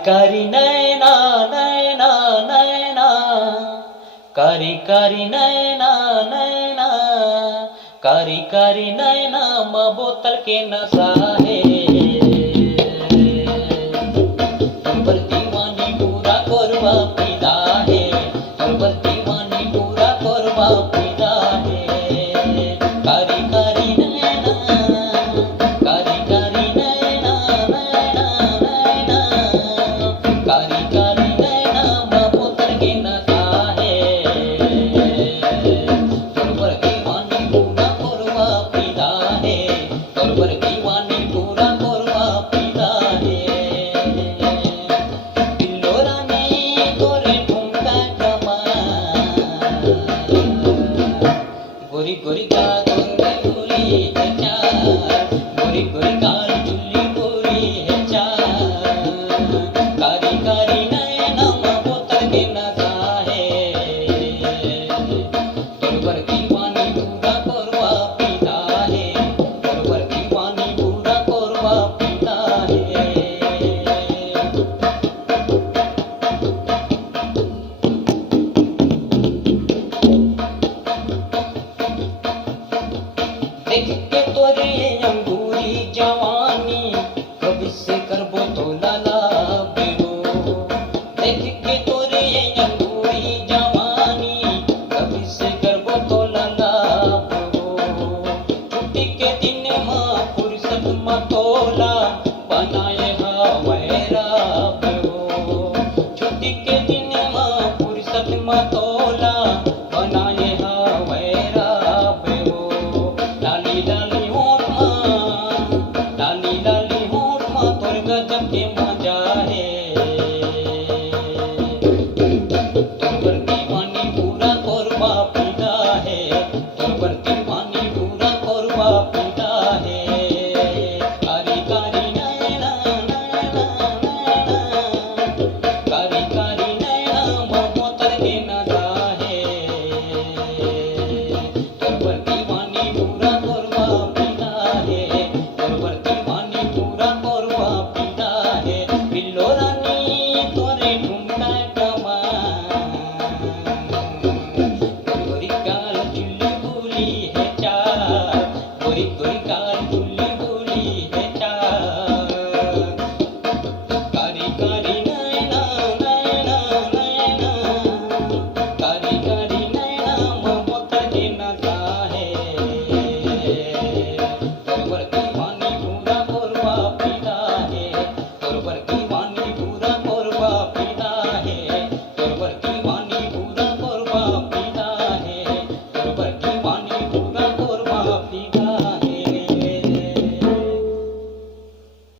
कारी नैना नैना नैना, कारी कारी नैना नैना, कारी कारी नैना माँ बोतल के नशा है। तुमपर दीवानी पूरा करवा फिदा है, तुमपर दीवानी पूरा करवा फिदा है। कारी कारी नैना, कारी कारी नैना नैना नैना, कारी कारी नैना माँ बोतल के नशा है। तुमपर दीवानी पूरा करवा फिदा है, तुमपर दीवानी पूरा करवा फिदा है। गोरी गोरी का गोरी गोरी